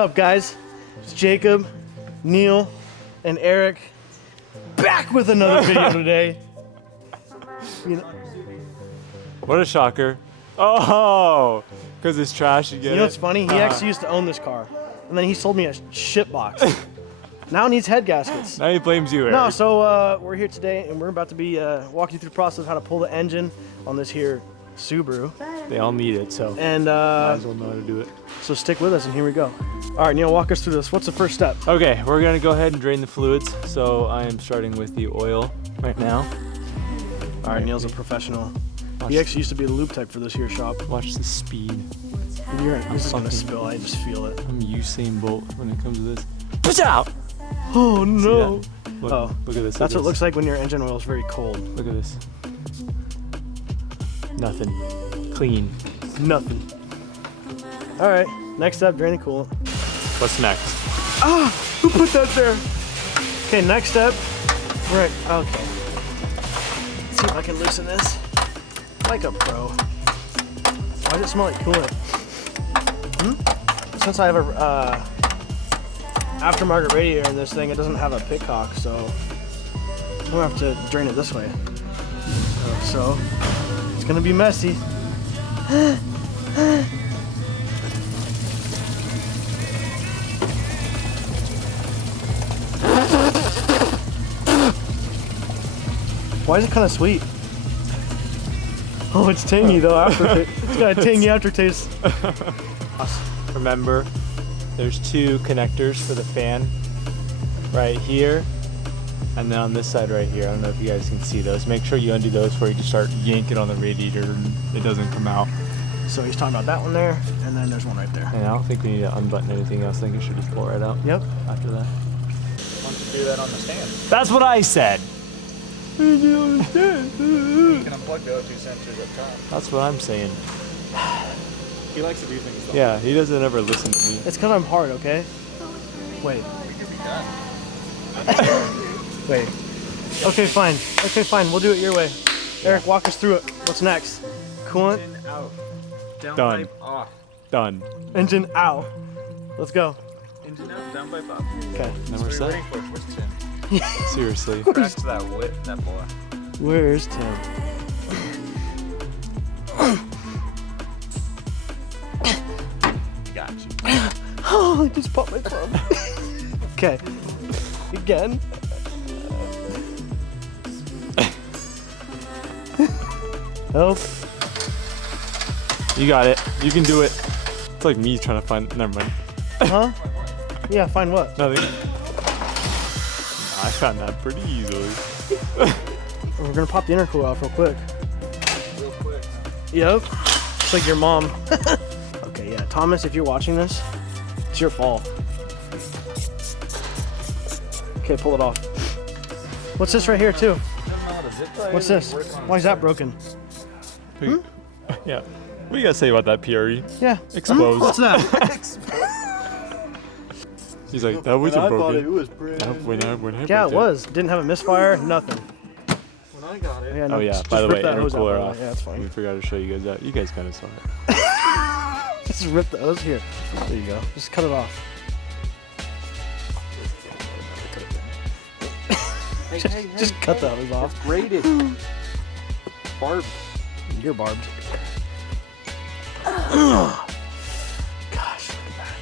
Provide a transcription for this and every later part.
What's up, guys? It's Jacob, Neil, and Eric back with another video today. You know, what a shocker. Oh, because it's trash, you get it? You know what's funny? He actually used to own this car, and then he sold me a shit box. Now it needs head gaskets. Now he blames you, Eric. No, so we're here today, and we're about to be walking you through the process of how to pull the engine on this here Subaru. They all need it, so And might as well know how to do it. So stick with us, and here we go. All right, Neil, walk us through this. What's the first step? Okay, we're gonna go ahead and drain the fluids. So I am starting with the oil right now. All right, Neil's a professional. He actually used to be the lube tech for this here shop. Watch the speed. This is gonna spill, I just feel it. I'm Usain Bolt when it comes to this. Push out! Oh no! Look, Oh, look at this. That's what it looks like when your engine oil is very cold. Look at this. Nothing. Clean. Nothing. All right, next step, drain the coolant. What's next? Ah! Who put that there? Okay, next step. Right, okay. Let's see if I can loosen this. Like a pro. Why does it smell like coolant? Since I have a aftermarket radiator in this thing, it doesn't have a pitcock, so I'm gonna have to drain it this way. So it's gonna be messy. Why is it kind of sweet? Oh, it's tangy though. Aftertaste. It's got a tangy aftertaste. Remember, there's two connectors for the fan right here, and then on this side right here. I don't know if you guys can see those. Make sure you undo those before you just start yanking on the radiator and it doesn't come out. So he's talking about that one there, and then there's one right there. And I don't think we need to unbutton anything else. I think it should just pull right out. Yep. After that. Why don't you do that on the stand? That's what I said. You can unplug the O2 sensors up top. That's what I'm saying. He likes to do things though. Yeah, he doesn't ever listen to me. It's because I'm hard, okay? Wait. We could be done. Wait. Okay, fine. Okay, fine. We'll do it your way. Eric, walk us through it. What's next? Coolant. Engine out. Down Done. pipe off. Done. Engine out. Let's go. Engine out, down pipe up. Okay. Then we're What are you set. waiting for? Where's Tim? Seriously. Back to that whip, that boy. Where's Tim? Got you. Oh, I just popped my thumb. Okay. Again. Help. You got it. You can do it. It's like me trying to find. Never mind. Huh? Yeah, find what? Nothing. I found that pretty easily. We're gonna pop the intercooler off real quick. Real quick. Yep. It's like your mom. Okay, yeah. Thomas, if you're watching this, it's your fault. Okay, pull it off. What's this right here, too? What's this? Why is that broken? Yeah. What do you guys say about that, PRE? Yeah. Exposed. What's that? He's like, that wasn't broken. was brand When I Yeah, it broke was. Didn't have a misfire, nothing. When I got it. Yeah, Oh yeah, just by the rip way, that hose out, intercooler by the way. off. Yeah, that's We fine. forgot to show you guys that. You guys kind of saw it. Just rip the hose here. There you go. Just cut it off. Just cut the hose off. Braided. Barbed. You're barbed. Gosh, look at that.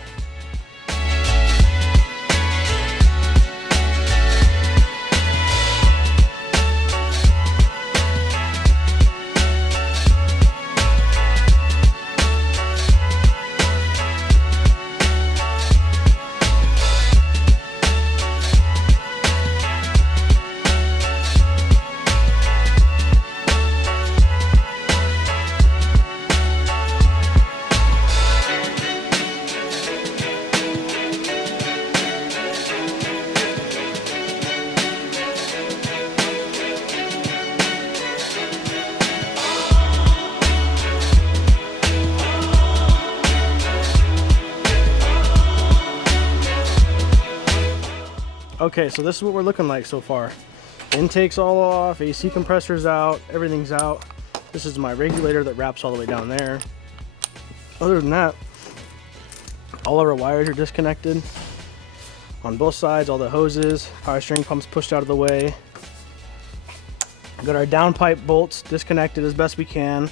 Okay, so this is what we're looking like so far. Intake's all off, AC compressor's out, everything's out. This is my regulator that wraps all the way down there. Other than that, All of our wires are disconnected on both sides, all the hoses, power steering pumps pushed out of the way. Got our downpipe bolts disconnected as best we can.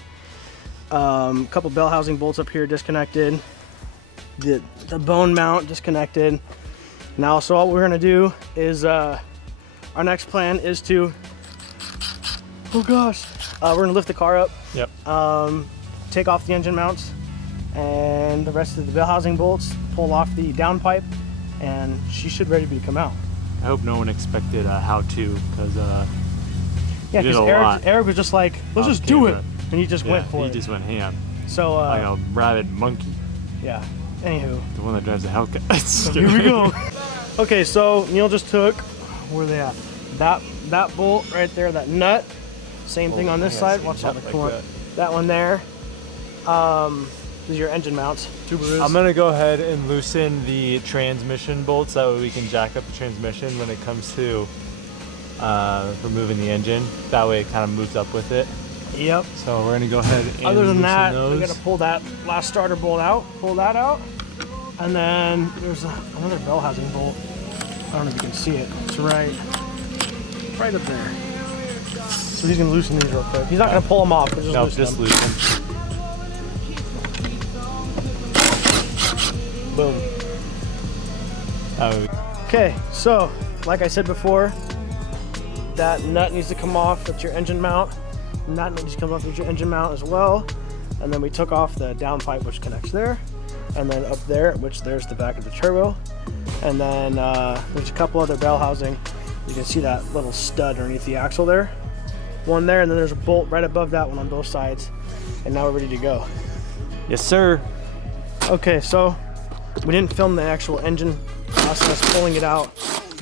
A couple bell housing bolts up here disconnected. The bone mount disconnected. Now, so what we're gonna do is our next plan is to, oh gosh, we're gonna lift the car up. Yep. Take off the engine mounts and the rest of the bell housing bolts, pull off the downpipe, and she should ready to come out. I hope no one expected a how-to, because yeah, because Eric was just like, let's just do it, and he just went for it. He just went ham. So like a rabid monkey. Yeah. Anywho. The one that drives the Hellcat. So here we go. Okay, so Neil just took, where are they at? That bolt right there, that nut. Same thing on this side. Watch out, that one there. These are your engine mounts. Subarus. I'm gonna go ahead and loosen the transmission bolts, that way we can jack up the transmission when it comes to removing the engine. That way it kind of moves up with it. Yep. So we're gonna go ahead and other than loosen that, those. we gotta pull that last starter bolt out. Pull that out. And then there's another bell housing bolt. I don't know if you can see it. It's right up there. So he's gonna loosen these real quick. He's not gonna pull them off, but just loosen them. Boom. Okay, so like I said before, that nut needs to come off with your engine mount. And that nut needs to come off with your engine mount as well. And then we took off the downpipe, which connects there. And then up there, which there's the back of the turbo. And then there's a couple other bell housing. You can see that little stud underneath the axle there. One there, and then there's a bolt right above that one on both sides. And now we're ready to go. Yes, sir. Okay, so we didn't film the actual engine process, pulling it out.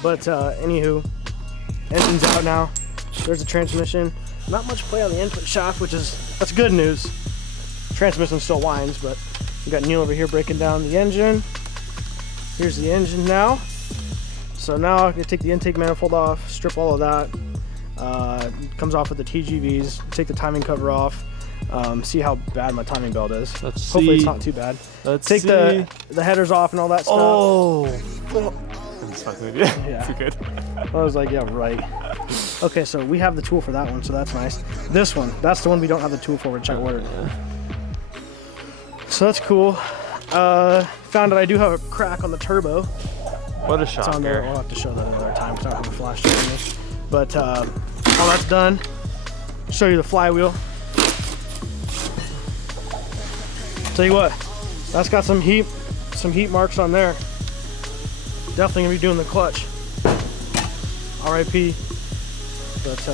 But anywho, engine's out now. There's the transmission. Not much play on the input shaft, that's good news. Transmission still whines, but we got Neil over here breaking down the engine. Here's the engine now. So now I'm gonna take the intake manifold off, strip all of that. Comes off with the TGVs. Take the timing cover off. See how bad my timing belt is. Hopefully it's not too bad. Let's take the headers off and all that stuff. Oh. I'm just fucking with you. Yeah. Too good. I was like, yeah, right. Okay, so we have the tool for that one, so that's nice. This one, that's the one we don't have the tool for, which I ordered. So that's cool. Found that I do have a crack on the turbo. What a shocker. It's on there. I'll have to show that another time because I don't have a flash drive in this. But all that's done. Show you the flywheel. Tell you what, that's got some heat marks on there. Definitely gonna be doing the clutch. RIP. But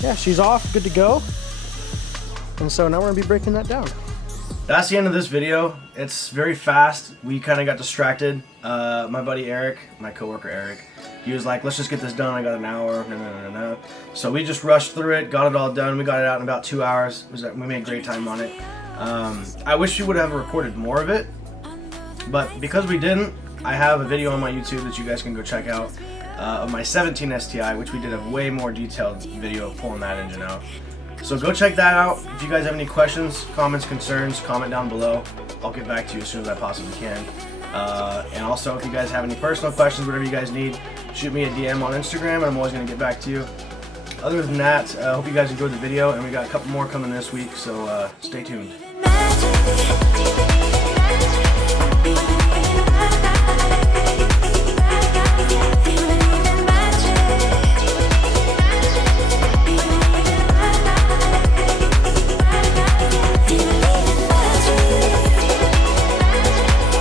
yeah, she's off, good to go. And so now we're gonna be breaking that down. That's the end of this video. It's very fast. We kind of got distracted. My buddy Eric, my coworker Eric, he was like, let's just get this done. I got an hour. No. So we just rushed through it, got it all done. We got it out in about 2 hours. We made great time on it. I wish we would have recorded more of it, but because we didn't, I have a video on my YouTube that you guys can go check out of my 17 STI, which we did a way more detailed video of pulling that engine out. So go check that out. If you guys have any questions, comments, concerns, comment down below. I'll get back to you as soon as I possibly can. And also, if you guys have any personal questions, whatever you guys need, shoot me a DM on Instagram, and I'm always going to get back to you. Other than that, I hope you guys enjoyed the video, and we got a couple more coming this week, so stay tuned.